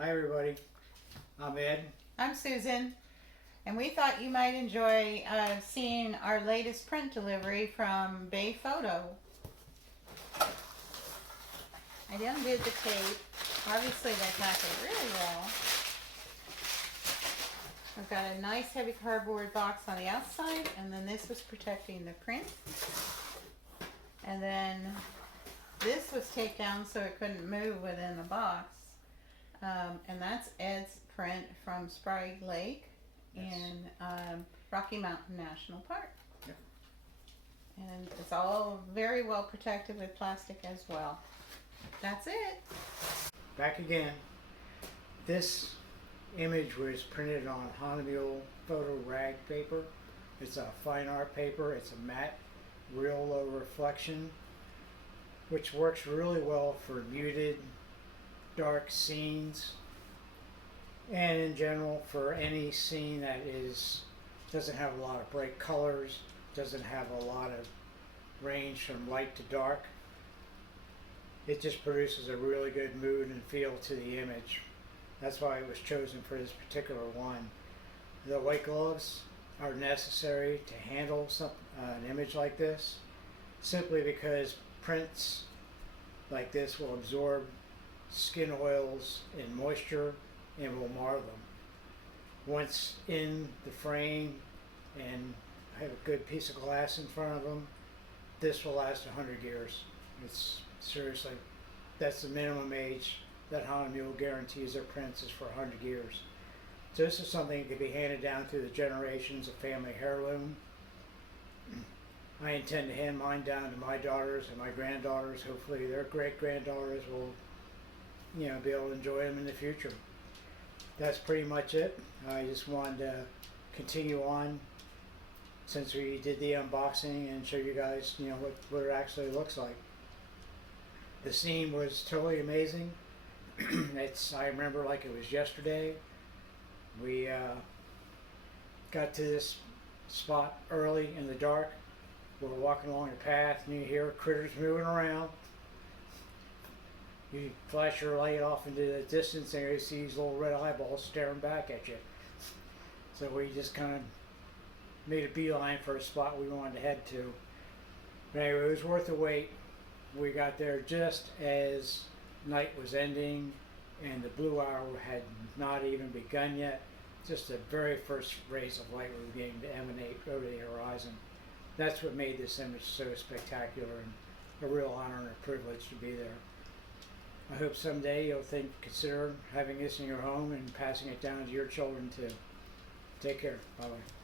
Hi everybody, I'm Ed. I'm Susan, and we thought you might enjoy seeing our latest print delivery from Bay Photo. I undid the tape. Obviously, they pack it really well. I've got a nice heavy cardboard box on the outside, and then this was protecting the print. And then this was taped down so it couldn't move within the box. And that's Ed's print from Sprague Lake in Rocky Mountain National Park. Yep. And it's all very well protected with plastic as well. That's it. Back again. This image was printed on Hahnemuhle photo rag paper. It's a fine art paper. It's a matte, real low reflection, which works really well for muted, dark scenes, and in general for any scene that doesn't have a lot of bright colors, doesn't have a lot of range from light to dark. It just produces a really good mood and feel to the image. That's why it was chosen for this particular one. The white gloves are necessary to handle an image like this, simply because prints like this will absorb skin oils and moisture and will mar them. Once in the frame and have a good piece of glass in front of them, this will last 100 years. It's seriously, that's the minimum age that Hahnemuhle guarantees their prints is for 100 years. So this is something that can be handed down through the generations of family heirloom. I intend to hand mine down to my daughters and my granddaughters. Hopefully their great-granddaughters will, be able to enjoy them in the future. That's pretty much it. I just wanted to continue on since we did the unboxing and show you guys, what it actually looks like. The scene was totally amazing. I remember like it was yesterday. We got to this spot early in the dark. We were walking along the path and you hear critters moving around. You flash your light off into the distance and you see these little red eyeballs staring back at you. So we just kind of made a beeline for a spot we wanted to head to. But anyway, it was worth the wait. We got there just as night was ending and the blue hour had not even begun yet. Just the very first rays of light were beginning to emanate over the horizon. That's what made this image so spectacular and a real honor and a privilege to be there. I hope someday you'll consider having this in your home and passing it down to your children too. Take care. Bye-bye.